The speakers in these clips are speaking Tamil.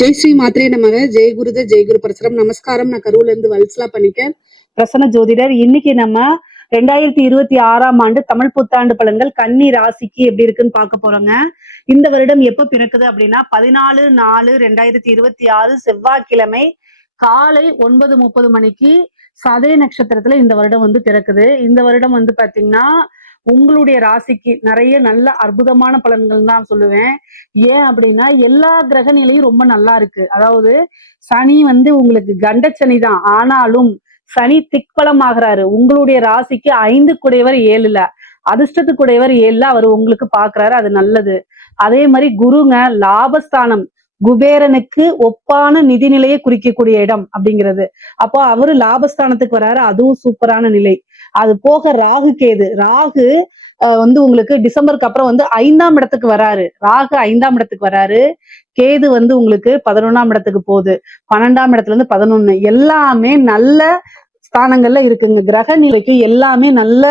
ஜெய் ஸ்ரீ மாத்ரே நமக. ஜெய் குருதே ஜெய் குரு பரசுரம். நமஸ்காரம். நான் கரூர்ல இருந்து வல்சலா பண்ணிக்கேன், பிரசன்ன ஜோதிடர். இன்னைக்கு நம்ம 2026ஆம் ஆண்டு தமிழ் புத்தாண்டு பலன்கள் கன்னி ராசிக்கு எப்படி இருக்குன்னு பார்க்க போறோங்க. இந்த வருடம் எப்ப பிறக்குது அப்படின்னா 14/4/2026 செவ்வாய்க்கிழமை காலை 9:30 மணிக்கு சதய நட்சத்திரத்துல இந்த வருடம் வந்து பிறக்குது. இந்த வருடம் வந்து பாத்தீங்கன்னா உங்களுடைய ராசிக்கு நிறைய நல்ல அற்புதமான பலன்கள் தான் சொல்லுவேன். ஏன் அப்படின்னா எல்லா கிரக நிலையும் ரொம்ப நல்லா இருக்கு. அதாவது சனி வந்து உங்களுக்கு கண்டச்சனி தான், ஆனாலும் சனி திக்பலம் ஆகிறாரு. உங்களுடைய ராசிக்கு 5 குடையவர் 7ல, அதிர்ஷ்டத்துக்குடையவர் 7ல அவர் உங்களுக்கு பாக்குறாரு, அது நல்லது. அதே மாதிரி குருங்க லாபஸ்தானம், குபேரனுக்கு ஒப்பான நிதிநிலையை குறிக்கக்கூடிய இடம் அப்படிங்கிறது. அப்போ அவரு லாபஸ்தானத்துக்கு வராரு, அதுவும் சூப்பரான நிலை. அது போக ராகு கேது, ராகு வந்து உங்களுக்கு டிசம்பருக்கு அப்புறம் வந்து 5ஆம் இடத்துக்கு வராரு. ராகு 5ஆம் இடத்துக்கு வராரு. கேது வந்து உங்களுக்கு 11ஆம் இடத்துக்கு போகுது. 12ஆம் இடத்துல இருந்து 11 எல்லாமே நல்ல ஸ்தானங்கள்ல இருக்குங்க. கிரக நிலைக்கு எல்லாமே நல்ல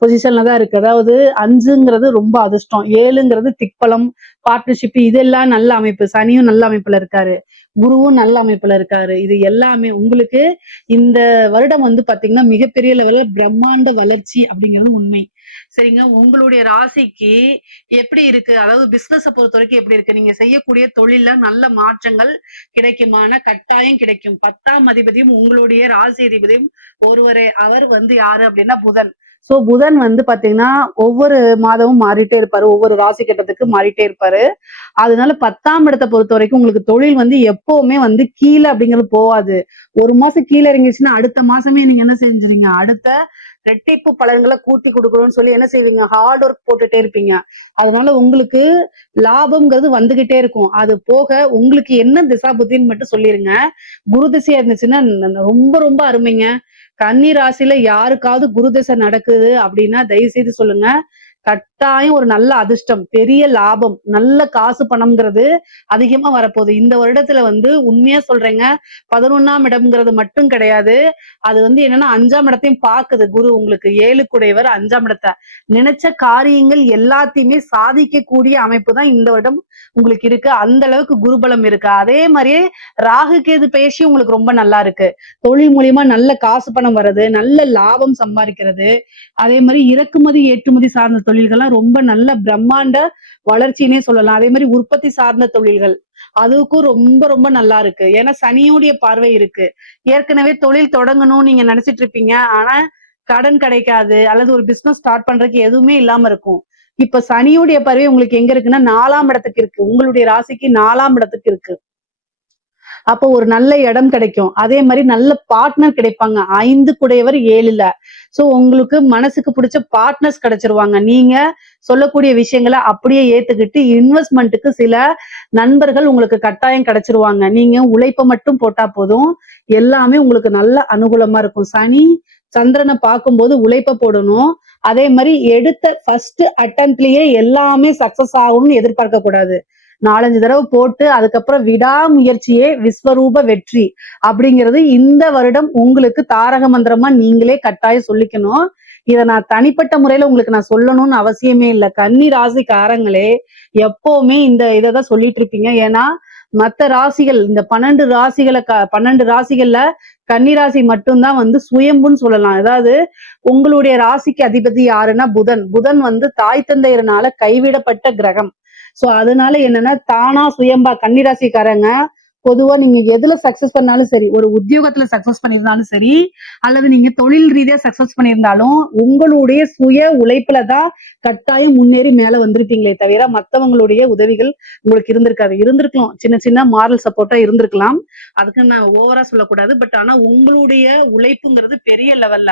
பொசிஷன்ல தான் இருக்கு. அதாவது 5ங்கிறது ரொம்ப அதிர்ஷ்டம், 7ங்கிறது திக்பலம், பார்ட்னர்ஷிப், இதெல்லாம் நல்ல அமைப்பு. சனியும் நல்ல அமைப்புல இருக்காரு, குருவும் நல்ல அமைப்புல இருக்காரு. இது எல்லாமே உங்களுக்கு இந்த வருடம் வந்து பாத்தீங்கன்னா மிகப்பெரிய லெவல்ல பிரம்மாண்ட வளர்ச்சி அப்படிங்கிறது உண்மை. சரிங்க, உங்களுடைய ராசிக்கு எப்படி இருக்கு, அதாவது பிசினஸ பொறுத்த வரைக்கும் எப்படி இருக்கு, நீங்க செய்யக்கூடிய தொழில நல்ல மாற்றங்கள் கிடைக்குமான? கட்டாயம் கிடைக்கும். 10ஆம் அதிபதியும் உங்களுடைய ராசி அதிபதியும் ஒருவரே. அவர் வந்து யாரு அப்படின்னா புதன். சோ புதன் வந்து பாத்தீங்கன்னா ஒவ்வொரு மாதமும் மாறிட்டே இருப்பாரு, ஒவ்வொரு ராசி கட்டத்துக்கு மாறிட்டே இருப்பாரு. அதனால 10ஆம் இடத்தை பொறுத்த வரைக்கும் உங்களுக்கு தொழில் வந்து எப்பவுமே வந்து கீழே அப்படிங்கிறது போவாது. ஒரு மாசம் கீழே இறங்கிச்சுன்னா அடுத்த மாசமே நீங்க என்ன செஞ்சுறீங்க, அடுத்த ரெட்டிப்பு பலன்களை கூட்டி கொடுக்கணும்னு சொல்லி என்ன செய்வீங்க, ஹார்ட் ஒர்க் போட்டுட்டே இருப்பீங்க. அதனால உங்களுக்கு லாபம்ங்கிறது வந்துகிட்டே இருக்கும். அது போக உங்களுக்கு என்ன திசா புத்தின்னு மட்டும் சொல்லிருங்க. குரு திசையா இருந்துச்சுன்னா ரொம்ப ரொம்ப அருமைங்க. கன்னி ராசியில யாருக்காவது குரு திசை நடக்குது அப்படின்னா தயவு செய்து சொல்லுங்க. கட்டாயம் ஒரு நல்ல அதிர்ஷ்டம், பெரிய லாபம், நல்ல காசு பணம்ங்கிறது அதிகமா வரப்போகுது. இந்த வருடத்துல வந்து உண்மையா சொல்றேங்க, 11ஆம் இடம்ங்கிறது மட்டும் கிடையாது. அது வந்து என்னன்னா 5ஆம் இடத்தையும் பாக்குது குரு. உங்களுக்கு 7 குடையவர் 5ஆம் இடத்தை. நினைச்ச காரியங்கள் எல்லாத்தையுமே சாதிக்கக்கூடிய அமைப்பு தான் இந்த வருடம் உங்களுக்கு இருக்கு. அந்த அளவுக்கு குருபலம் இருக்கு. அதே மாதிரியே ராகு கேது பயிற்சி உங்களுக்கு ரொம்ப நல்லா இருக்கு. தொழில் மூலியமா நல்ல காசு பணம் வர்றது, நல்ல லாபம் சம்பாதிக்கிறது, அதே மாதிரி இறக்குமதி ஏற்றுமதி சார்ந்த தொழில்கள்லாம் ரொம்ப நல்ல பிரம்மாண்ட வளர்ச்சினே சொல்லலாம். அதே மாதிரி உற்பத்தி சார்ந்த தொழில்கள் அதுக்கும் ரொம்ப ரொம்ப நல்லா இருக்கு. ஏன்னா சனியோடைய பார்வை இருக்கு. ஏற்கனவே தொழில் தொடங்கணும்னு நீங்க நினைச்சிட்டு இருப்பீங்க, ஆனா கடன் கிடைக்காது, அல்லது ஒரு பிசினஸ் ஸ்டார்ட் பண்றதுக்கு எதுவுமே இல்லாம இருக்கும். இப்ப சனியுடைய பார்வை உங்களுக்கு எங்க இருக்குன்னா 4ஆம் இடத்துக்கு இருக்கு. உங்களுடைய ராசிக்கு 4ஆம் இடத்துக்கு இருக்கு. அப்போ ஒரு நல்ல இடம் கிடைக்கும். அதே மாதிரி நல்ல பார்ட்னர் கிடைப்பாங்க. 5 குடையவர் 7ல. சோ உங்களுக்கு மனசுக்கு பிடிச்ச பார்ட்னர்ஸ் கிடைச்சிருவாங்க. நீங்க சொல்லக்கூடிய விஷயங்களை அப்படியே ஏத்துக்கிட்டு இன்வெஸ்ட்மெண்ட்டுக்கு சில நண்பர்கள் உங்களுக்கு கட்டாயம் கிடைச்சிருவாங்க. நீங்க உழைப்ப மட்டும் போட்டா போதும், எல்லாமே உங்களுக்கு நல்ல அனுகூலமா இருக்கும். சனி சந்திரனை பார்க்கும்போது உழைப்ப போடணும். அதே மாதிரி எடுத்த ஃபர்ஸ்ட் அட்டம்ப்ட்லயே எல்லாமே சக்சஸ் ஆகும்னு எதிர்பார்க்க கூடாது. 4-5 தடவை போட்டு அதுக்கப்புறம் விடாமுயற்சியே விஸ்வரூப வெற்றி அப்படிங்கிறது இந்த வருடம் உங்களுக்கு தாரக மந்திரமா நீங்களே கட்டாயம் சொல்லிக்கணும். இதை நான் தனிப்பட்ட முறையில உங்களுக்கு நான் சொல்லணும்னு அவசியமே இல்லை. கன்னி ராசிக்காரங்களே எப்பவுமே இந்த இதைதான் சொல்லிட்டு இருப்பீங்க. ஏன்னா மற்ற ராசிகள் இந்த 12 ராசிகள்ல கன்னிராசி மட்டும்தான் வந்து சுயம்புன்னு சொல்லலாம். அதாவது உங்களுடைய ராசிக்கு அதிபதி யாருன்னா புதன். புதன் வந்து தாய் தந்தையர்னால கைவிடப்பட்ட கிரகம். சோ அதனால என்னன்னா தானா சுயம்பா கன்னிராசிக்காரங்க பொதுவா நீங்க எதுல சக்சஸ் பண்ணாலும் சரி, ஒரு உத்தியோகத்துல சக்சஸ் பண்ணியிருந்தாலும் சரி, அல்லது நீங்க தொழில் ரீதியா சக்சஸ் பண்ணியிருந்தாலும் உங்களுடைய சுய உழைப்புலதான் கட்டாயம் முன்னேறி மேல வந்திருப்பீங்களே தவிர மத்தவங்களுடைய உதவிகள் உங்களுக்கு இருந்திருக்காது. இருந்திருக்கலாம், சின்ன சின்ன மாரல் சப்போர்ட்டா இருந்திருக்கலாம், அதுக்கு நான் ஓவரா சொல்லக்கூடாது. பட் ஆனா உங்களுடைய உழைப்புங்கிறது பெரிய லெவல்ல.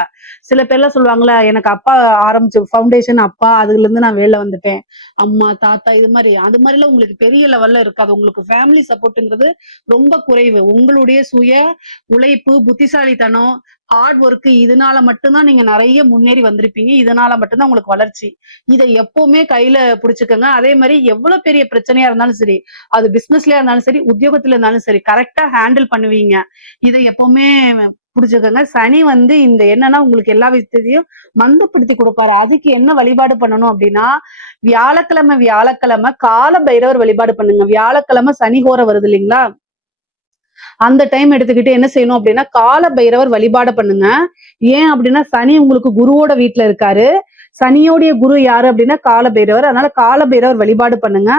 சில பேர்லாம் சொல்லுவாங்களா, எனக்கு அப்பா ஆரம்பிச்ச ஃபவுண்டேஷன் அப்பா, அதுல இருந்து நான் வெளில வந்துட்டேன், அம்மா தாத்தா இது மாதிரி, அது மாதிரிலாம் உங்களுக்கு பெரிய லெவல்ல இருக்காது. உங்களுக்கு ஃபேமிலி சப்போர்ட்ங்கிறது ரொம்ப குறைவு. உங்களுடைய சுய உழைப்பு, புத்திசாலித்தனம், ஹார்ட் ஒர்க், இதனால மட்டும்தான் நீங்க நிறைய முன்னேறி வந்திருப்பீங்க. இதனால மட்டும்தான் உங்களுக்கு வளர்ச்சி. இதை எப்பவுமே கையில புடிச்சுக்கோங்க. அதே மாதிரி எவ்வளவு பெரிய பிரச்சனையா இருந்தாலும் சரி, அது பிசினஸ்லயா இருந்தாலும் சரி, உத்தியோகத்துல இருந்தாலும் சரி, கரெக்டா ஹேண்டில் பண்ணுவீங்க. இதை எப்பவுமே புடிச்சுக்கோங்க. சனி வந்து இந்த என்னன்னா உங்களுக்கு எல்லா விஷயத்தையும் மந்தப்படுத்தி கொடுப்பாரு. அதுக்கு என்ன வழிபாடு பண்ணணும் அப்படின்னா, வியாழக்கிழமை கால பைரவர் வழிபாடு பண்ணுங்க. வியாழக்கிழமை சனி ஹோரை வருது இல்லைங்களா, அந்த டைம் எடுத்துக்கிட்டு என்ன செய்யணும் அப்படின்னா கால பைரவர் வழிபாடு பண்ணுங்க. ஏன் அப்படின்னா சனி உங்களுக்கு குருவோட வீட்டுல இருக்காரு. சனியோடைய குரு யாரு அப்படின்னா கால பைரவர். அதனால கால பைரவர் வழிபாடு பண்ணுங்க.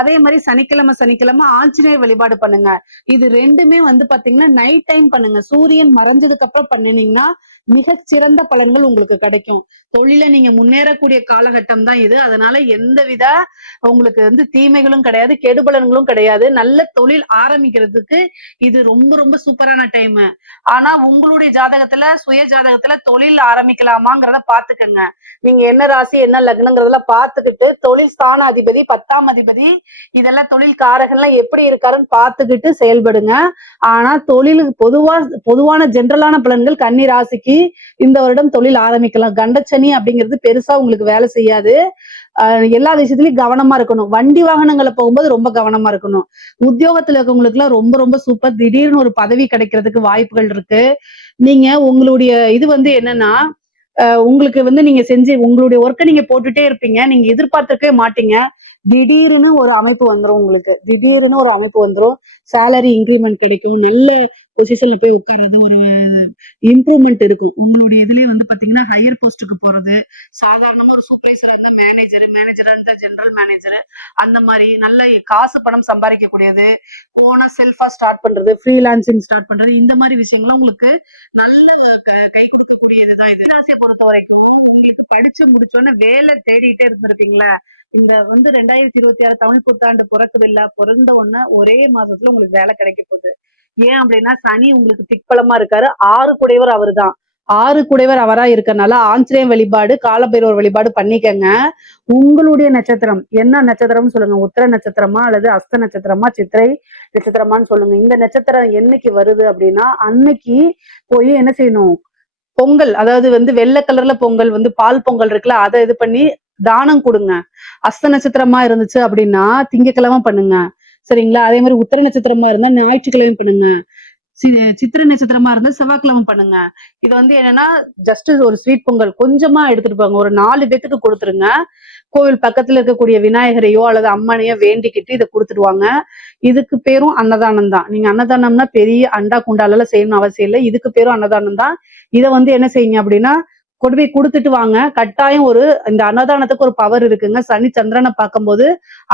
அதே மாதிரி சனிக்கிழமை ஆஞ்சநேயர் வழிபாடு பண்ணுங்க. இது ரெண்டுமே வந்து பாத்தீங்கன்னா நைட் டைம் பண்ணுங்க. சூரியன் மறைஞ்சதுக்கு அப்புறம் பண்ணினீங்கன்னா மிகச்சிறந்த பலன்கள் உங்களுக்கு கிடைக்கும். தொழில நீங்க முன்னேறக்கூடிய காலகட்டம் தான் இது. அதனால எந்தவித உங்களுக்கு வந்து தீமைகளும் கிடையாது, கெடுபலன்களும் கிடையாது. நல்ல தொழில் ஆரம்பிக்கிறதுக்கு இது ரொம்ப ரொம்ப சூப்பரான டைம். ஆனா உங்களுடைய ஜாதகத்துல சுய ஜாதகத்துல தொழில் ஆரம்பிக்கலாமாங்கிறத பாத்துக்கங்க. நீங்க என்ன ராசி என்ன லக்னங்கிறதுல பாத்துக்கிட்டு தொழில் ஸ்தான அதிபதி 10ஆம் அதிபதி இதெல்லாம் தொழில் காரகன்லாம் எப்படி இருக்காருன்னு பாத்துக்கிட்டு செயல்படுங்க. ஆனா தொழிலுக்கு பொதுவான ஜென்ரலான பலன்கள் கன்னி ராசிக்கு இந்த வருடம் தொழில் ஆரம்பிக்கலாம். கண்டச்சனி அப்படிங்கிறது பெருசா உங்களுக்கு வேலை செய்யாது. எல்லா விஷயத்திலயும் கவனமா இருக்கணும். வண்டி வாகனங்களை போகும்போது ரொம்ப கவனமா இருக்கணும். உத்தியோகத்துல இருக்கவங்களுக்கு எல்லாம் ரொம்ப ரொம்ப சூப்பர். திடீர்னு ஒரு பதவி கிடைக்கிறதுக்கு வாய்ப்புகள் இருக்கு. நீங்க உங்களுடைய இது வந்து என்னன்னா உங்களுக்கு வந்து நீங்க செஞ்சு உங்களுடைய ஒர்க்கை நீங்க போட்டுட்டே இருப்பீங்க. நீங்க எதிர்பார்த்துக்கவே மாட்டீங்க. திடீர்னு ஒரு அமைப்பு வந்துரும். உங்களுக்கு திடீர்னு ஒரு அமைப்பு வந்துரும். சேலரி இன்க்ரிமெண்ட் கிடைக்கும். நல்ல பொசிஷன்ல போய் உட்கார்றது, ஒரு இம்ப்ரூவ்மெண்ட் இருக்கும். உங்களுடைய இதுலயே வந்து பாத்தீங்கன்னா ஹையர் போஸ்ட்டுக்கு போறது, சாதாரணமா ஒரு சூப்பர்வைசரா இருந்தா மேனேஜரா இருந்தா ஜெனரல் மேனேஜர், அந்த மாதிரி நல்ல காசு பணம் சம்பாதிக்கக்கூடியது, ஓனா செல்ஃபா ஸ்டார்ட் பண்றது, ஃப்ரீலான்சிங் ஸ்டார்ட் பண்றது, இந்த மாதிரி விஷயங்களும் உங்களுக்கு நல்ல கை கொடுக்கக்கூடியதுதான் இது. ராசியை பொறுத்த வரைக்கும் உங்களுக்கு படிச்சு முடிச்சோன்னு வேலை தேடிட்டே இருந்திருப்பீங்களா? இந்த வந்து 2026 தமிழ் புத்தாண்டு பிறக்குது இல்ல, பிறந்த உடனே ஒரே மாசத்துல உங்களுக்கு வேலை கிடைக்க போகுது. ஏன் அப்படின்னா சனி உங்களுக்கு திக்பலமா இருக்காரு. 6 குடையவர் அவரு தான். 6 குடைவர் அவரா இருக்கறனால ஆஞ்சநேய வழிபாடு காலபைரவர் வழிபாடு பண்ணிக்கங்க. உங்களுடைய நட்சத்திரம் என்ன நட்சத்திரம்னு சொல்லுங்க. உத்திர நட்சத்திரமா அல்லது அஸ்த நட்சத்திரமா சித்திரை நட்சத்திரமான்னு சொல்லுங்க. இந்த நட்சத்திரம் என்னைக்கு வருது அப்படின்னா அன்னைக்கு போய் என்ன செய்யணும், பொங்கல், அதாவது வந்து வெள்ளை கலர்ல பொங்கல் வந்து பால் பொங்கல் இருக்குல்ல, அதை இது பண்ணி தானம் கொடுங்க. அஸ்த நட்சத்திரமா இருந்துச்சு அப்படின்னா திங்கக்கிழமை பண்ணுங்க. சரிங்களா? அதே மாதிரி உத்திர நட்சத்திரமா இருந்தா ஞாயிற்றுக்கிழமை பண்ணுங்க. சித்திரை நட்சத்திரமா இருந்தா செவ்வாய்க்கிழமை பண்ணுங்க. இது வந்து என்னன்னா ஜஸ்ட் ஒரு ஸ்வீட் பொங்கல் கொஞ்சமா எடுத்துட்டு போங்க. ஒரு 4 பேத்துக்கு கொடுத்துருங்க. கோவில் பக்கத்துல இருக்கக்கூடிய விநாயகரையோ அல்லது அம்மனையோ வேண்டிக்கிட்டு இதை கொடுத்துடுவாங்க. இதுக்கு பேரும் அன்னதானம் தான். நீங்க அன்னதானம்னா பெரிய அண்டா குண்டால செய்யணும்னு அவசியம் இல்லை. இதுக்கு பேரும் அன்னதானம் தான். இதை வந்து என்ன செய்யுங்க அப்படின்னா கொண்டு போய் கொடுத்துட்டு வாங்க. கட்டாயம் இந்த அன்னதானத்துக்கு ஒரு பவர் இருக்குங்க. சனி சந்திரனை பார்க்கும்போது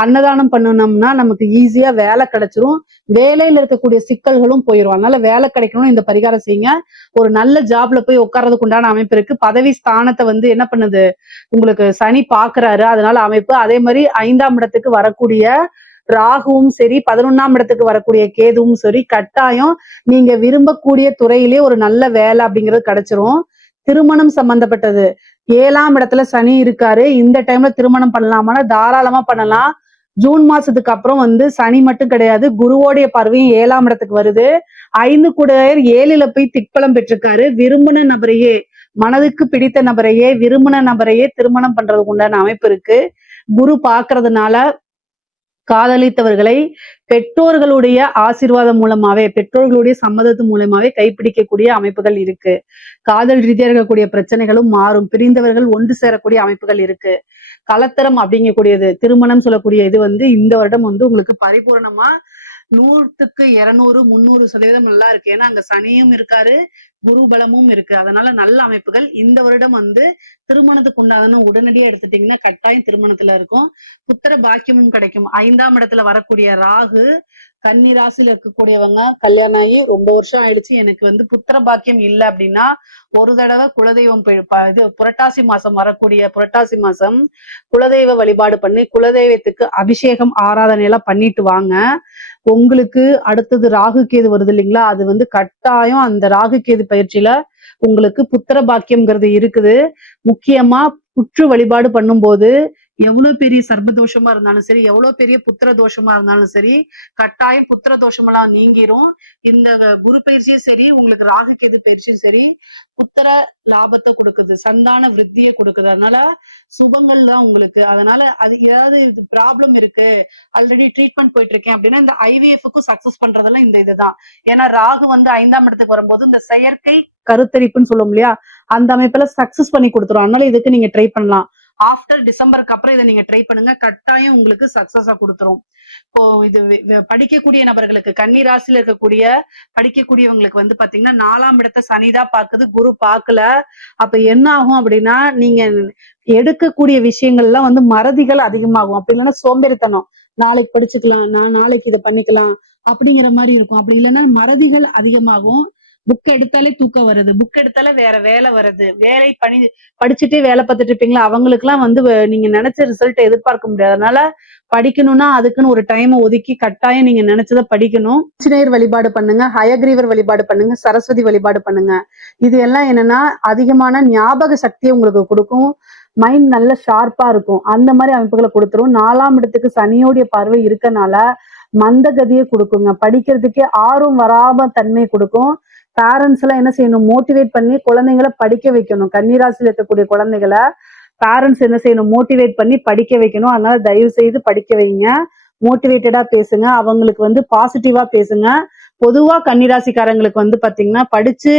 அன்னதானம் பண்ணணும்னா நமக்கு ஈஸியா வேலை கிடைச்சிரும். வேலையில இருக்கக்கூடிய சிக்கல்களும் போயிடும். அதனால வேலை கிடைக்கணும் இந்த பரிகாரம் செய்யுங்க. ஒரு நல்ல ஜாப்ல போய் உட்கார்றதுக்கு உண்டான அமைப்பு இருக்கு. பதவி ஸ்தானத்தை வந்து என்ன பண்ணுது, உங்களுக்கு சனி பாக்குறாரு. அதனால அமைப்பு. அதே மாதிரி 5ஆம் இடத்துக்கு வரக்கூடிய ராகுவும் சரி, 11ஆம் இடத்துக்கு வரக்கூடிய கேதுவும் சரி, கட்டாயம் நீங்க விரும்பக்கூடிய துறையிலே ஒரு நல்ல வேலை அப்படிங்கிறது கிடைச்சிரும். திருமணம் சம்பந்தப்பட்டது 7ஆம் இடத்துல சனி இருக்காரு. இந்த டைம்ல திருமணம் பண்ணலாமா? தாராளமா பண்ணலாம். ஜூன் மாசத்துக்கு அப்புறம் வந்து சனி மட்டும் கிடையாது, குருவோடைய பார்வையும் 7ஆம் இடத்துக்கு வருது. 5 குடையர் 7ல போய் திக்பலம் பெற்றிருக்காரு. விரும்பின நபரையே, மனதுக்கு பிடித்த நபரையே, விரும்பின நபரையே திருமணம் பண்றதுக்கு உண்டான அமைப்பு இருக்கு. குரு பாக்குறதுனால காதலித்தவர்களை பெற்றோர்களுடைய ஆசீர்வாதம் மூலமாவே, பெற்றோர்களுடைய சம்மதத்து மூலமாவே கைப்பிடிக்கக்கூடிய அமைப்புகள் இருக்கு. காதல் ரீதியா இருக்கக்கூடிய பிரச்சனைகளும் மாறும். பிரிந்தவர்கள் ஒன்று சேரக்கூடிய அமைப்புகள் இருக்கு. கலத்தரம் அப்படிங்கக்கூடியது, திருமணம் சொல்லக்கூடிய இது வந்து இந்த வருடம் வந்து உங்களுக்கு பரிபூர்ணமா 100க்கு 200 300% நல்லா இருக்கு. ஏன்னா அங்க சனியும் இருக்காரு, குரு பலமும் இருக்கு. அதனால நல்ல அமைப்புகள் இந்த வருடம் வந்து திருமணத்துக்கு உண்டான உடனடியா எடுத்துட்டீங்கன்னா கட்டாயம் திருமணத்துல இருக்கும். புத்திர பாக்கியமும் கிடைக்கும். 5ஆம் இடத்துல வரக்கூடிய ராகு, கன்னி ராசியில இருக்கக்கூடியவங்க கல்யாணம் ஆகி ரொம்ப வருஷம் ஆயிடுச்சு, எனக்கு வந்து புத்திர பாக்கியம் இல்லை அப்படின்னா ஒரு தடவை குலதெய்வம் இது புரட்டாசி மாசம் வரக்கூடிய புரட்டாசி மாசம் குலதெய்வ வழிபாடு பண்ணி குலதெய்வத்துக்கு அபிஷேகம் ஆராதனை எல்லாம் பண்ணிட்டு வாங்க. உங்களுக்கு அடுத்தது ராகு கேது வருது இல்லைங்களா, அது வந்து கட்டாயம் அந்த ராகு கேது பயிற்சியில உங்களுக்கு புத்திர பாக்கியம்ங்கிறது இருக்குது. முக்கியமா புற்று வழிபாடு பண்ணும்போது எவ்வளவு பெரிய சர்ப்பதோஷமா இருந்தாலும் சரி, எவ்வளவு பெரிய புத்திர தோஷமா இருந்தாலும் சரி, கட்டாயம் புத்திர தோஷமெல்லாம் நீங்கிரும். இந்த குரு பயிற்சியும் சரி, உங்களுக்கு ராகு கேது பயிற்சியும் சரி, புத்திர லாபத்தை கொடுக்குது, சந்தான விருத்தியை கொடுக்குது. அதனால சுபங்கள் தான் உங்களுக்கு. அதனால அது ஏதாவது இது ப்ராப்ளம் இருக்கு, ஆல்ரெடி ட்ரீட்மெண்ட் போயிட்டு இருக்கேன் அப்படின்னா இந்த ஐவிஎஃப்க்கும் சக்சஸ் பண்றதெல்லாம் இந்த இதுதான். ஏன்னா ராகு வந்து 5ஆம் இடத்துக்கு வரும்போது இந்த செயற்கை கருத்தரிப்புன்னு சொல்லும் இல்லையா, அந்த அமைப்புல சக்சஸ் பண்ணி கொடுத்துரும். அதனால இதுக்கு நீங்க ட்ரை பண்ணலாம். ஆஃப்டர் டிசம்பருக்கு அப்புறம் இதை நீங்க ட்ரை பண்ணுங்க, கட்டாயம் உங்களுக்கு சக்சஸா கொடுத்துரும். இப்போ இது படிக்கக்கூடிய நபர்களுக்கு, கன்னி ராசியில இருக்கக்கூடிய படிக்கக்கூடியவங்களுக்கு வந்து பாத்தீங்கன்னா 4ஆம் இடத்தை சனிதான் பாக்குது, குரு பாக்கல. அப்ப என்ன ஆகும் அப்படின்னா, நீங்க எடுக்கக்கூடிய விஷயங்கள்லாம் வந்து மறதிகள் அதிகமாகும். அப்படி இல்லைன்னா சோம்பேறித்தனம், நாளைக்கு படிச்சுக்கலாம், நான் நாளைக்கு இதை பண்ணிக்கலாம் அப்படிங்கிற மாதிரி இருக்கும். அப்படி இல்லைன்னா மறதிகள் அதிகமாகும். புக் எடுத்தாலே தூக்கம் வருது, புக் எடுத்தாலே வேற வேலை வருது, வேலை படிச்சுட்டே வேலை பார்த்துட்டு இருப்பீங்களா, அவங்களுக்கு எல்லாம் வந்து நீங்க நினைச்ச ரிசல்ட் எதிர்பார்க்க முடியாது. அதனால படிக்கணும்னா அதுக்குன்னு ஒரு டைம் ஒதுக்கி கட்டாயம் நீங்க நினைச்சதை படிக்கணும். ஆஞ்சநேயர் வழிபாடு பண்ணுங்க, ஹயக்ரீவர் வழிபாடு பண்ணுங்க, சரஸ்வதி வழிபாடு பண்ணுங்க. இது எல்லாம் என்னன்னா அதிகமான ஞாபக சக்தியை உங்களுக்கு கொடுக்கும், மைண்ட் நல்ல ஷார்ப்பா இருக்கும். அந்த மாதிரி அமைப்புகளை கொடுத்துரும். 4ஆம் இடத்துக்கு சனியோடைய பார்வை இருக்கனால மந்தகதியை கொடுக்குங்க, படிக்கிறதுக்கே ஆர்வம் வராம தன்மை கொடுக்கும். பேரண்ட்ஸ் எல்லாம் என்ன செய்யணும், மோட்டிவேட் பண்ணி குழந்தைங்களை படிக்க வைக்கணும். கன்னிராசியில் இருக்கக்கூடிய குழந்தைகளை பேரண்ட்ஸ் என்ன செய்யணும், மோட்டிவேட் பண்ணி படிக்க வைக்கணும். அதனால தயவு செய்து படிக்க வைங்க, மோட்டிவேட்டடா பேசுங்க, அவங்களுக்கு வந்து பாசிட்டிவா பேசுங்க. பொதுவா கன்னிராசிக்காரங்களுக்கு வந்து பாத்தீங்கன்னா, படிச்சு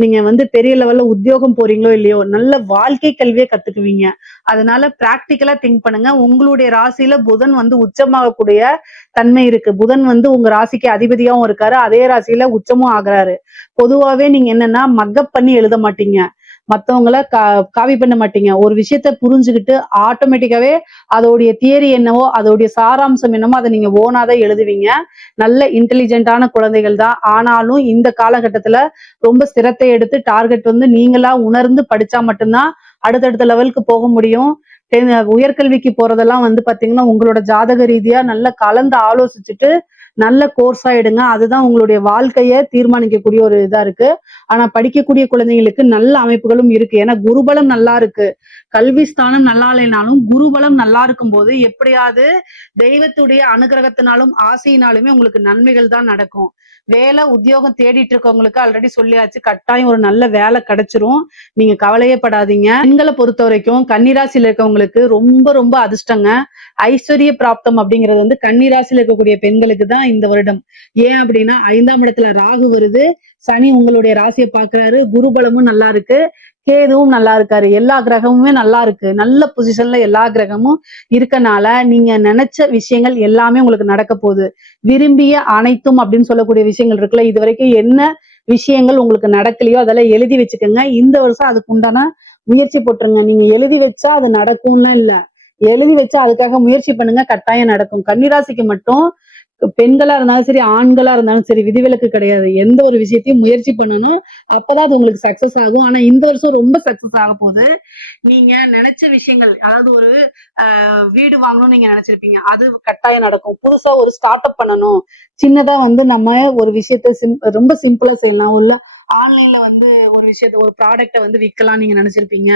நீங்க வந்து பெரிய லெவல்ல உத்தியோகம் போறீங்களோ இல்லையோ, நல்ல வாழ்க்கை கல்வியை கத்துக்குவீங்க. அதனால பிராக்டிக்கலா திங்க் பண்ணுங்க. உங்களுடைய ராசியில புதன் வந்து உச்சமாகக்கூடிய தன்மை இருக்கு. புதன் வந்து உங்க ராசிக்கு அதிபதியாவும் இருக்காரு, அதே ராசியில உச்சமும் ஆகுறாரு. பொதுவாவே நீங்க என்னன்னா மக்கப் பண்ணி எழுத மாட்டீங்க, மத்தவங்கள காவி பண்ண மாட்டீங்க. ஒரு விஷயத்த புரிஞ்சுக்கிட்டு ஆட்டோமேட்டிக்காவே அதோடைய தியரி என்னவோ, அதோடைய சாராம்சம் என்னமோ அதை நீங்க ஓனாதான் எழுதுவீங்க. நல்ல இன்டெலிஜென்டான குழந்தைகள் தான். ஆனாலும் இந்த காலகட்டத்துல ரொம்ப சிரத்தை எடுத்து டார்கெட் வந்து நீங்களா உணர்ந்து படிச்சா மட்டும்தான் அடுத்தடுத்த லெவலுக்கு போக முடியும். உயர்கல்விக்கு போறதெல்லாம் வந்து பாத்தீங்கன்னா உங்களோட ஜாதக ரீதியா நல்லா கலந்து ஆலோசிச்சுட்டு நல்ல கோர்ஸா எடுங்க. அதுதான் உங்களுடைய வாழ்க்கைய தீர்மானிக்கக்கூடிய ஒரு இதா இருக்கு. ஆனா படிக்கக்கூடிய குழந்தைங்களுக்கு நல்ல அமைப்புகளும் இருக்கு. ஏன்னா குருபலம் நல்லா இருக்கு. கல்வி ஸ்தானம் நல்லா இல்லைனாலும் குருபலம் நல்லா இருக்கும் போது எப்படியாவது தெய்வத்துடைய அனுகிரகத்தினாலும் ஆசையினாலுமே உங்களுக்கு நன்மைகள் தான் நடக்கும். வேலை உத்தியோகம் தேடிட்டு இருக்கவங்களுக்கு ஆல்ரெடி சொல்லியாச்சு, கட்டாயம் ஒரு நல்ல வேலை கிடைச்சிரும், நீங்க கவலையே படாதீங்க. பெண்களை பொறுத்த வரைக்கும் கன்னிராசியில இருக்கவங்களுக்கு ரொம்ப ரொம்ப அதிர்ஷ்டங்க. ஐஸ்வர்ய பிராப்தம் அப்படிங்கிறது வந்து கன்னிராசியில இருக்கக்கூடிய பெண்களுக்கு தான் இந்த வருடம். ஏன் அப்படின்னா 5ஆம் இடத்துல ராகு வருது, சனி உங்களுடைய ராசியை பாக்குறாரு, குருபலமும் நல்லா இருக்கு, கேதுவும் நல்லா இருக்காரு, எல்லா கிரகமுமே நல்லா இருக்கு, நல்ல பொசிஷன்ல எல்லா கிரகமும் இருக்கனால நீங்க நினைச்ச விஷயங்கள் எல்லாமே உங்களுக்கு நடக்க போகுது. விரும்பிய அனைத்தும் அப்படின்னு சொல்லக்கூடிய விஷயங்கள் இருக்குல்ல, இது வரைக்கும் என்ன விஷயங்கள் உங்களுக்கு நடக்கலையோ அதெல்லாம் எழுதி வச்சுக்கோங்க. இந்த வருஷம் அதுக்கு உண்டான முயற்சி போட்டுருங்க. நீங்க எழுதி வச்சா அது நடக்கும்லாம் இல்ல, எழுதி வச்சா அதுக்காக முயற்சி பண்ணுங்க, கட்டாயம் நடக்கும். கன்னிராசிக்கு மட்டும் பெண்களா இருந்தாலும் சரி, ஆண்களா இருந்தாலும் சரி, விதிவிலக்கு கிடையாது. எந்த ஒரு விஷயத்தையும் முயற்சி பண்ணணும், அப்பதான் அது உங்களுக்கு சக்சஸ் ஆகும். ஆனா இந்த வருஷம் ரொம்ப சக்சஸ் ஆக போகுது. நீங்க நினைச்ச விஷயங்கள், அதாவது ஒரு வீடு வாங்கணும்னு நீங்க நினைச்சிருப்பீங்க, அது கட்டாயம் நடக்கும். புதுசா ஒரு ஸ்டார்ட் அப் பண்ணணும், சின்னதா வந்து நம்ம ஒரு விஷயத்த ரொம்ப சிம்பிளா செய்யலாம், உள்ள ஆன்லைன்ல வந்து ஒரு விஷயத்த ஒரு ப்ராடக்ட வந்து விற்கலாம் நீங்க நினைச்சிருப்பீங்க,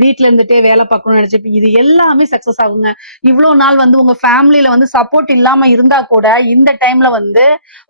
வீட்டுல இருந்துட்டே வேலை பார்க்கணும்னு நினைச்சிருப்பீங்க, இது எல்லாமே சக்சஸ் ஆகுங்க. இவ்வளவு நாள் வந்து உங்க ஃபேமிலியில வந்து சப்போர்ட் இல்லாம இருந்தா கூட இந்த டைம்ல வந்து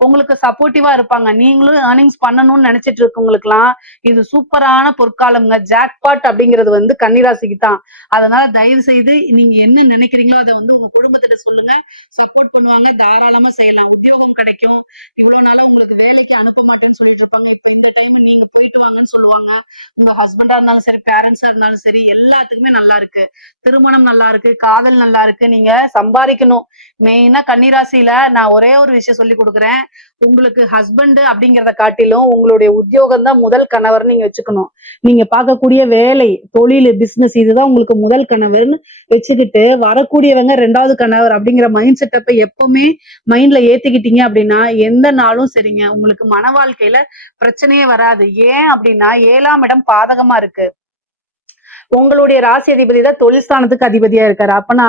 உங்களுக்கு சப்போர்ட்டிவா இருப்பாங்க. நீங்களும் ஏர்னிங்ஸ் பண்ணணும்னு நினைச்சிட்டு இருக்கவங்களுக்குலாம் இது சூப்பரான பொற்காலம்ங்க. ஜாக்பாட் அப்படிங்கிறது வந்து கன்னிராசிக்கு தான். அதனால தயவு செய்து நீங்க என்ன நினைக்கிறீங்களோ அதை வந்து உங்க குடும்பத்திட்ட சொல்லுங்க, சப்போர்ட் பண்ணுவாங்க, தாராளமா செய்யலாம், உத்தியோகம் கிடைக்கும். இவ்வளவு நாளா உங்களுக்கு வேலைக்கு அனுப்ப மாட்டேன்னு சொல்லிட்டு இருப்பாங்க, இப்ப இந்த டைம் நீங்க போயிட்டு வாங்கன்னு சொல்லுவாங்க. உங்க ஹஸ்பண்டா இருந்தாலும் சரி, பேரண்ட்ஸா இருந்தாலும் சரி, எல்லாத்துக்குமே நல்லா இருக்கு. திருமணம் நல்லா இருக்கு, காதல் நல்லா இருக்கு. நீங்க சம்பாதிக்கணும். மெயினா கன்னிராசியில நான் ஒரே ஒரு விஷயம் சொல்லி கொடுக்குறேன், உங்களுக்கு ஹஸ்பண்ட் அப்படிங்கிறத காட்டிலும் உங்களுடைய உத்தியோகம் தான் முதல் கணவர் நீங்க வச்சுக்கணும். நீங்க பார்க்கக்கூடிய வேலை, தொழில், பிசினஸ் இதுதான் உங்களுக்கு முதல் கணவர்னு வச்சுக்கிட்டு வரக்கூடியவங்க 2வது கணவர் அப்படிங்கிற மைண்ட் செட்டப்பை எப்பவுமே மைண்ட்ல ஏத்திக்கிட்டீங்க அப்படின்னா எந்த நாளும் சரிங்க, உங்களுக்கு மன வாழ்க்கையில பிரச்சனையே வராது. ஏன் அப்படின்னா 7ஆம் இடம் பாதகமா இருக்கு. உங்களுடைய ராசி அதிபதி தான் தொழில் ஸ்தானத்துக்கு அதிபதியா இருக்காரு. அப்பனா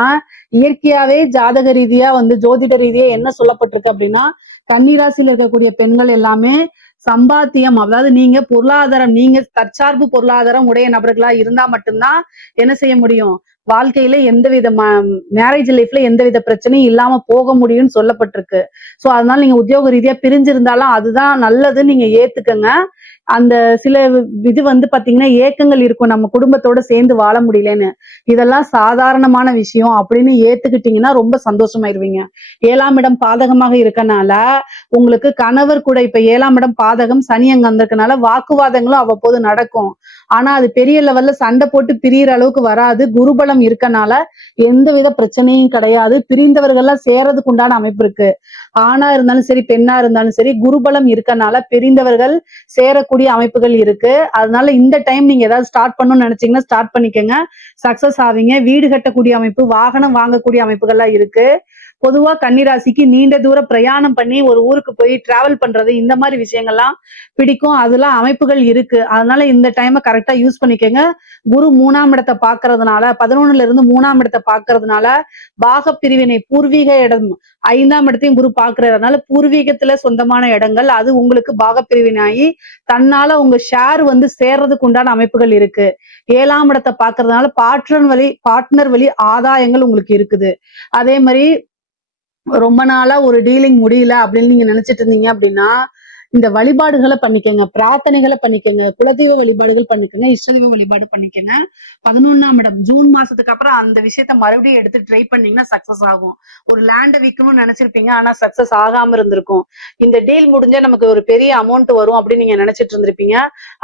இயற்கையாவே ஜாதக ரீதியா வந்து ஜோதிட ரீதியா என்ன சொல்லப்பட்டிருக்கு அப்படின்னா, கன்னிராசியில இருக்கக்கூடிய பெண்கள் எல்லாமே சம்பாத்தியம், அதாவது நீங்க பொருளாதாரம், நீங்க தற்சார்பு பொருளாதாரம் உடைய நபர்களா இருந்தா மட்டும்தான் என்ன செய்ய முடியும், வாழ்க்கையில எந்தவித மேரேஜ் லைஃப்ல எந்தவித பிரச்சனையும் இல்லாம போக முடியும்னு சொல்லப்பட்டிருக்கு. சோ அதனால நீங்க உத்தியோக ரீதியா பிரிஞ்சிருந்தாலும் அதுதான் நல்லதுன்னு நீங்க ஏத்துக்கங்க. அந்த சில இது வந்து பாத்தீங்கன்னா ஏக்கங்கள் இருக்கும், நம்ம குடும்பத்தோட சேர்ந்து வாழ முடியலன்னு, இதெல்லாம் சாதாரணமான விஷயம் அப்படின்னு ஏத்துக்கிட்டீங்கன்னா ரொம்ப சந்தோஷமாயிருவீங்க. 7ஆம் இடம் பாதகமாக இருக்கனால உங்களுக்கு கணவர் கூட, இப்ப 7ஆம் இடம் பாதகம், சனி அங்க வந்திருக்கனால வாக்குவாதங்களும் அவ்வப்போது நடக்கும். ஆனா அது பெரிய லெவல்ல சண்டை போட்டு பிரியிற அளவுக்கு வராது. குருபலம் இருக்கனால எந்தவித பிரச்சனையும் கிடையாது. பிரிந்தவர்கள்லாம் சேர்றதுக்கு உண்டான அமைப்பு இருக்கு. ஆணா இருந்தாலும் சரி, பெண்ணா இருந்தாலும் சரி, குருபலம் இருக்கனால பிரிந்தவர்கள் சேரக்கூடிய அமைப்புகள் இருக்கு. அதனால இந்த டைம் நீங்க ஏதாவது ஸ்டார்ட் பண்ணணும்னு நினைச்சீங்கன்னா ஸ்டார்ட் பண்ணிக்கங்க. சக்சஸ் ஆவீங்க. வீடு கட்டக்கூடிய அமைப்பு, வாகனம் வாங்கக்கூடிய அமைப்புகள்லாம் இருக்கு. பொதுவா கன்னிராசிக்கு நீண்ட தூர பிரயாணம் பண்ணி ஒரு ஊருக்கு போய் டிராவல் பண்றது இந்த மாதிரி விஷயங்கள்லாம் பிடிக்கும். அதெல்லாம் அமைப்புகள் இருக்கு. அதனால இந்த டைமை கரெக்டா யூஸ் பண்ணிக்கங்க. குரு 3ஆம் இடத்தை பாக்குறதுனால 11ல இருந்து 3ஆம் இடத்தை பாக்குறதுனால பாக பிரிவினை பூர்வீக இடம் 5ஆம் இடத்தையும் குரு பாக்குறதுனால பூர்வீகத்துல சொந்தமான இடங்கள் அது உங்களுக்கு பாக பிரிவினை ஆகி தன்னால உங்க ஷேர் வந்து சேர்றதுக்கு உண்டான அமைப்புகள் இருக்கு. 7ஆம் இடத்தை பாக்குறதுனால பார்ட்னர் வழி ஆதாயங்கள் உங்களுக்கு இருக்குது. அதே மாதிரி ரொம்ப நாளா ஒரு டீலிங் முடியல அப்படின்னு நீங்க நினைச்சிட்டு இருந்தீங்க அப்படின்னா இந்த வழிபாடுகளை பண்ணிக்கங்க, பிரார்த்தனைகளை பண்ணிக்கங்க, குலதெய்வ வழிபாடுகள் பண்ணிக்கங்க, இஷ்டதெய்வ வழிபாடு பண்ணிக்கங்க. 11ஆம் இடம் ஜூன் மாசத்துக்கு அப்புறம் அந்த விஷயத்த மறுபடியும் எடுத்து ட்ரை பண்ணீங்கன்னா சக்சஸ் ஆகும். ஒரு லேண்டை விற்கணும்னு நினைச்சிருப்பீங்க, ஆனா சக்சஸ் ஆகாம இருந்திருக்கும். இந்த டீல் முடிஞ்சா நமக்கு ஒரு பெரிய அமௌண்ட் வரும் அப்படின்னு நீங்க நினைச்சிட்டு இருந்திருப்பீங்க,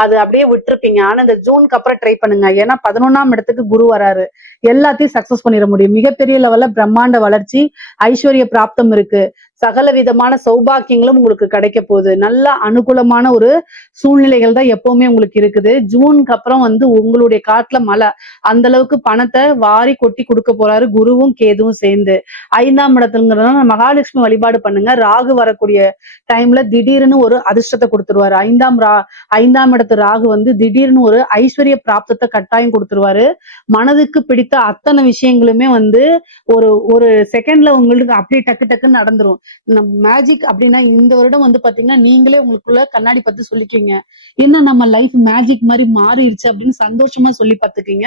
அது அப்படியே விட்டுருப்பீங்க. ஆனா இந்த ஜூனுக்கு அப்புறம் ட்ரை பண்ணுங்க. ஏன்னா 11ஆம் இடத்துக்கு குரு வராரு. எல்லாத்தையும் சக்சஸ் பண்ணிட முடியும். மிகப்பெரிய லெவல்ல பிரம்மாண்ட வளர்ச்சி, ஐஸ்வர்ய பிராப்தம் இருக்கு. சகல விதமான சௌபாக்கியங்களும் உங்களுக்கு கிடைக்க போகுது. நல்ல அனுகூலமான ஒரு சூழ்நிலைகள் தான் எப்பவுமே உங்களுக்கு இருக்குது. ஜூனுக்கு அப்புறம் வந்து உங்களுடைய காட்டுல மழை அந்த அளவுக்கு பணத்தை வாரி கொட்டி கொடுக்க போறாரு குருவும் கேதுவும் சேர்ந்து. 5ஆம் இடத்துலங்கிறதுனால மகாலட்சுமி வழிபாடு பண்ணுங்க. ராகு வரக்கூடிய டைம்ல திடீர்னு ஒரு அதிர்ஷ்டத்தை கொடுத்துருவாரு. 5ஆம் இடத்து ராகு வந்து திடீர்னு ஒரு ஐஸ்வர்ய பிராப்தத்தை கட்டாயம் கொடுத்துருவாரு. மனதுக்கு பிடித்த அத்தனை விஷயங்களுமே வந்து ஒரு ஒரு செகண்ட்ல உங்களுக்கு அப்படியே டக்கு டக்குன்னு நடந்துரும். மேஜிக் அப்படின்னா இந்த வருடம் வந்து பாத்தீங்கன்னா நீங்களே உங்களுக்குள்ள கண்ணாடி பார்த்து சொல்லிக்கீங்க, என்ன நம்ம லைஃப் மேஜிக் மாதிரி மாறிடுச்சு அப்படின்னு சந்தோஷமா சொல்லி பார்த்துக்கீங்க.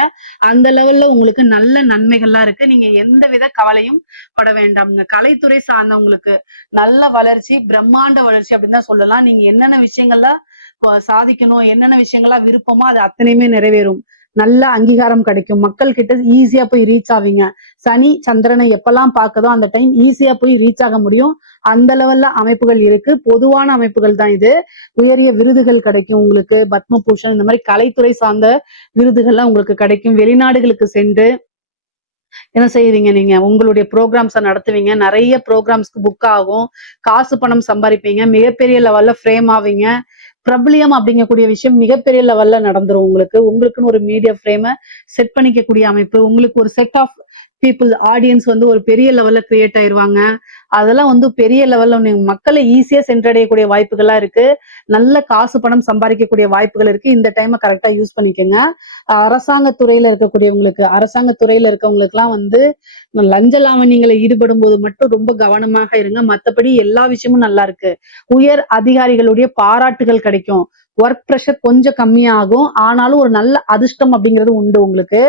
அந்த லெவல்ல உங்களுக்கு நல்ல நன்மைகள்லாம் இருக்கு. நீங்க எந்த வித கவலையும் பட வேண்டாம்ங்க. கலைத்துறை சார்ந்தவங்களுக்கு நல்ல வளர்ச்சி, பிரம்மாண்ட வளர்ச்சி அப்படின்னு தான் சொல்லலாம். நீங்க என்னென்ன விஷயங்கள்லாம் சாதிக்கணும், என்னென்ன விஷயங்கள்லாம் விருப்பமோ அது அத்தனையுமே நிறைவேறும். நல்ல அங்கீகாரம் கிடைக்கும். மக்கள் கிட்ட ஈஸியா போய் ரீச் ஆவீங்க. சனி சந்திரனை எப்பெல்லாம் பார்க்குதோ அந்த டைம் ஈஸியா போய் ரீச் ஆக முடியும். அந்த லெவல்ல அமைப்புகள் இருக்கு. பொதுவான அமைப்புகள் தான் இது. உயரிய விருதுகள் கிடைக்கும் உங்களுக்கு. பத்ம பூஷன் இந்த மாதிரி கலைத்துறை சார்ந்த விருதுகள்லாம் உங்களுக்கு கிடைக்கும். வெளிநாடுகளுக்கு சென்று என்ன செய்வீங்க, நீங்க உங்களுடைய ப்ரோக்ராம்ஸை நடத்துவீங்க. நிறைய ப்ரோக்ராம்ஸ்க்கு புக் ஆகும். காசு பணம் சம்பாதிப்பீங்க. மிகப்பெரிய லெவல்ல ஃப்ரேம் ஆவீங்க. பிரபலியம் அப்படிங்கக்கூடிய விஷயம் மிகப்பெரிய லெவல்ல நடந்துரும் உங்களுக்கு. உங்களுக்குன்னு ஒரு மீடியா ஃப்ரேமை செட் பண்ணிக்கக்கூடிய அமைப்பு, உங்களுக்கு ஒரு செட் ஆஃப் பீப்புள் ஆடியன்ஸ் வந்து ஒரு பெரிய லெவல்ல கிரியேட் ஆயிருவாங்க. அதெல்லாம் வந்து பெரிய லெவல்ல மக்களை ஈஸியா சென்றடையக்கூடிய வாய்ப்புகள்லாம் இருக்கு. நல்ல காசு பணம் சம்பாதிக்கக்கூடிய வாய்ப்புகள் இருக்கு. இந்த டைமை கரெக்டா யூஸ் பண்ணிக்கோங்க. அரசாங்கத்துறையில இருக்கவங்களுக்கு எல்லாம் வந்து லஞ்ச லாவணிகளை ஈடுபடும் போது மட்டும் ரொம்ப கவனமாக இருங்க. மத்தபடி எல்லா விஷயமும் நல்லா இருக்கு. உயர் அதிகாரிகளுடைய பாராட்டுகள் கிடைக்கும். ஒர்க் ப்ரெஷர் கொஞ்சம் கம்மியாகும். ஆனாலும் ஒரு நல்ல அதிர்ஷ்டம் அப்படிங்கிறது உண்டு உங்களுக்கு.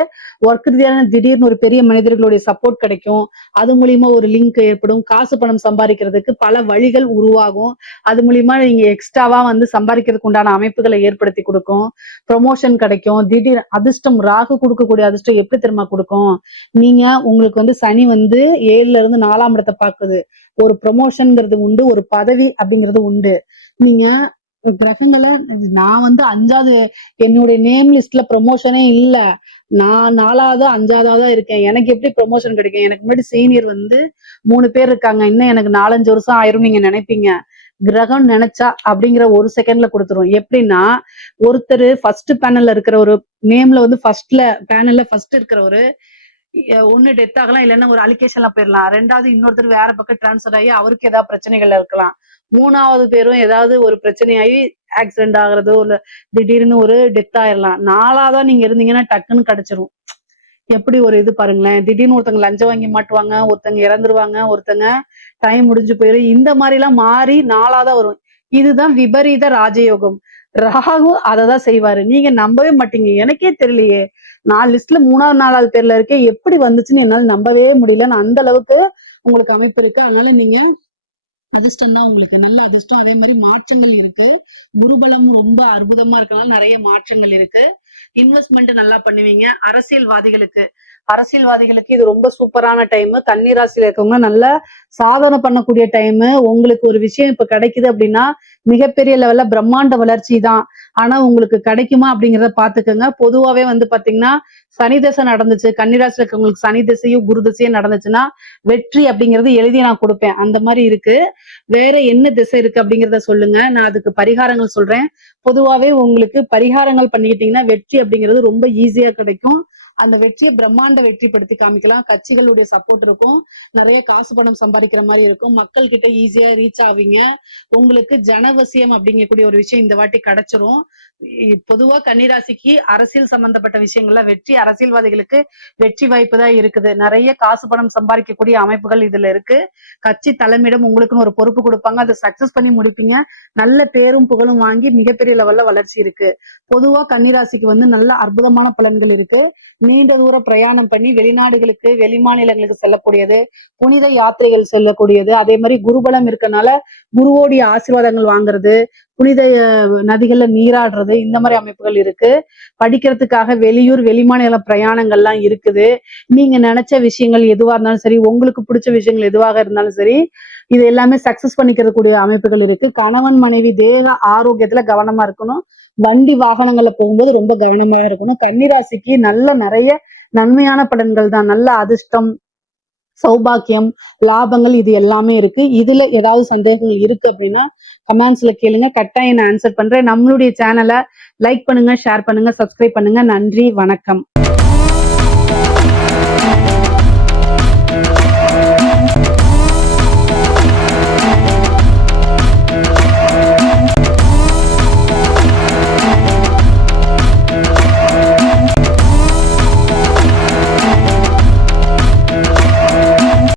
ஒர்க் ரீதியான திடீர்னு ஒரு பெரிய மனிதர்களுடைய சப்போர்ட் கிடைக்கும். அது மூலியமா ஒரு லிங்க் ஏற்படும். காசு பணம் சம்பாதிக்கிறதுக்கு பல வழிகள் உருவாகும். அது மூலியமா நீங்க எக்ஸ்ட்ராவா வந்து சம்பாதிக்கிறதுக்கு உண்டான அமைப்புகளை ஏற்படுத்தி கொடுக்கும். ப்ரொமோஷன் கிடைக்கும். திடீர் அதிர்ஷ்டம் ராகு கொடுக்கக்கூடிய அதிர்ஷ்டம் எப்படி தெரியுமா கொடுக்கும்? நீங்க உங்களுக்கு வந்து சனி வந்து 7ல இருந்து 4ஆம் இடத்தை பாக்குது. ஒரு ப்ரொமோஷன்ங்கிறது உண்டு, ஒரு பதவி அப்படிங்கிறது உண்டு. நீங்க கிரகங்களை நான் வந்து 5வது என்னுடைய நேம் லிஸ்ட்ல ப்ரொமோஷனே இல்ல, நான் 4வது 5வதா இருக்கேன், எனக்கு எப்படி ப்ரொமோஷன் கிடைக்கும்? எனக்கு முன்னாடி சீனியர் வந்து 3 பேர் இருக்காங்க, இன்னும் எனக்கு 4-5 வருஷம் ஆயிரும் நீங்க நினைப்பீங்க. கிரகம் நினைச்சா அப்படிங்கிற ஒரு செகண்ட்ல கொடுத்துரும். எப்படின்னா ஒருத்தர் ஃபர்ஸ்ட் பேனல்ல இருக்கிற ஒரு நேம்ல வந்து பேனல்ல ஃபர்ஸ்ட் இருக்கிறவரு ஒண்ணு டெத் ஆகலாம், இல்லைன்னா ஒரு அலிகேஷன்ல போயிடலாம். 2வது இன்னொருத்தர் வேற பக்கம் டிரான்ஸ்பர் ஆகி அவருக்கு ஏதாவது பிரச்சனைகள் இருக்கலாம். 3வது பேரும் ஏதாவது ஒரு பிரச்சனையாகி ஆக்சிடென்ட் ஆகுறதோ இல்ல திடீர்னு ஒரு டெத் ஆயிடலாம். 4வதா நீங்க இருந்தீங்கன்னா டக்குன்னு கிடைச்சிரும். எப்படி ஒரு இது பாருங்களேன். திடீர்னு ஒருத்தங்க லஞ்சம் வாங்கி மாட்டுவாங்க, ஒருத்தங்க இறந்துருவாங்க, ஒருத்தங்க டைம் முடிஞ்சு போயிடும். இந்த மாதிரி எல்லாம் மாறி 4வதா வரும். இதுதான் விபரீத ராஜயோகம். ராகு அததான் செய்வாரு. நீங்க நம்பவே மாட்டீங்க. எனக்கே தெரியலையே, நான் லிஸ்ட்ல 3வது 4வது பேர்ல இருக்கேன், எப்படி வந்துச்சுன்னு என்னால நம்பவே முடியல. அந்த அளவுக்கு உங்களுக்கு அமைப்பு இருக்கு. அதனால நீங்க அதிர்ஷ்டம் தான் உங்களுக்கு. நல்ல அதிர்ஷ்டம். அதே மாதிரி மாற்றங்கள் இருக்கு. குருபலம் ரொம்ப அற்புதமா இருக்கனால நிறைய மாற்றங்கள் இருக்கு. இன்வெஸ்ட்மெண்ட் நல்லா பண்ணுவீங்க. அரசியல்வாதிகளுக்கு இது ரொம்ப சூப்பரான டைம். கன்னி ராசியில இருக்கவங்க நல்லா சாதனை பண்ணக்கூடிய டைம். உங்களுக்கு ஒரு விஷயம் இப்ப கிடைக்குது அப்படின்னா மிகப்பெரிய லெவல்ல பிரம்மாண்ட வளர்ச்சி தான். ஆனா உங்களுக்கு கிடைக்குமா அப்படிங்கிறத பாத்துக்கோங்க. பொதுவாவே வந்து பாத்தீங்கன்னா சனி தசை நடந்துச்சு, கன்னிராசில இருக்கவங்களுக்கு சனி திசையும் குரு திசையும் நடந்துச்சுன்னா வெற்றி அப்படிங்கிறது எழுதி நான் கொடுப்பேன். அந்த மாதிரி இருக்கு. வேற என்ன திசை இருக்கு அப்படிங்கிறத சொல்லுங்க, நான் அதுக்கு பரிகாரங்கள் சொல்றேன். பொதுவாவே உங்களுக்கு பரிகாரங்கள் பண்ணிக்கிட்டீங்கன்னா வெற்றி அப்படிங்கிறது ரொம்ப ஈஸியா கிடைக்கும். அந்த வெற்றியை பிரம்மாண்ட வெற்றிப்படுத்தி காமிக்கலாம். கட்சிகளுடைய சப்போர்ட் இருக்கும், நிறைய காசு பணம் சம்பாதிக்கிற மாதிரி இருக்கும், மக்கள் கிட்ட ஈஸியா ரீச் ஆவீங்க. உங்களுக்கு ஜனவசியம் அப்படிங்கக்கூடிய ஒரு விஷயம் இந்த வாட்டி கிடைச்சிரும். பொதுவா கன்னிராசிக்கு அரசியல் சம்பந்தப்பட்ட விஷயங்கள்ல வெற்றி, அரசியல்வாதிகளுக்கு வெற்றி வாய்ப்பு தான் இருக்குது. நிறைய காசு பணம் சம்பாதிக்கக்கூடிய அமைப்புகள் இதுல இருக்கு. கட்சி தலைமையிடம் உங்களுக்குன்னு ஒரு பொறுப்பு கொடுப்பாங்க, அதை சக்சஸ் பண்ணி முடிப்பீங்க. நல்ல பேரும் புகழும் வாங்கி மிகப்பெரிய லெவல்ல வளர்ச்சி இருக்கு. பொதுவா கன்னிராசிக்கு வந்து நல்ல அற்புதமான பலன்கள் இருக்கு. நீண்ட தூர பிரயாணம் பண்ணி வெளிநாடுகளுக்கு வெளிமாநிலங்களுக்கு செல்லக்கூடியது, புனித யாத்திரைகள் செல்லக்கூடியது, அதே மாதிரி குருபலம் இருக்கனால குருவோடைய ஆசீர்வாதங்கள் வாங்குறது, புனித நதிகள்ல நீராடுறது, இந்த மாதிரி அமைப்புகள் இருக்கு. படிக்கிறதுக்காக வெளியூர் வெளிமாநில பிரயாணங்கள்லாம் இருக்குது. நீங்க நினைச்ச விஷயங்கள் எதுவா இருந்தாலும் சரி, உங்களுக்கு பிடிச்ச விஷயங்கள் எதுவாக இருந்தாலும் சரி, இது எல்லாமே சக்சஸ் பண்ணிக்கிறக்கூடிய அமைப்புகள் இருக்கு. கணவன் மனைவி தேக ஆரோக்கியத்துல கவனமா இருக்கணும். வண்டி வாகனங்கள்ல போகும்போது ரொம்ப கவனமா இருக்கணும். கன்னிராசிக்கு நல்ல நிறைய நன்மையான பலன்கள் தான். நல்ல அதிர்ஷ்டம், சௌபாக்கியம், லாபங்கள் இது எல்லாமே இருக்கு. இதுல ஏதாவது சந்தேகங்கள் இருக்கு அப்படின்னா கமெண்ட்ஸ்ல கேளுங்க, கட்டாயம் நான் ஆன்சர் பண்றேன். நம்மளுடைய சேனலை லைக் பண்ணுங்க, ஷேர் பண்ணுங்க, சப்ஸ்கிரைப் பண்ணுங்க. நன்றி, வணக்கம்.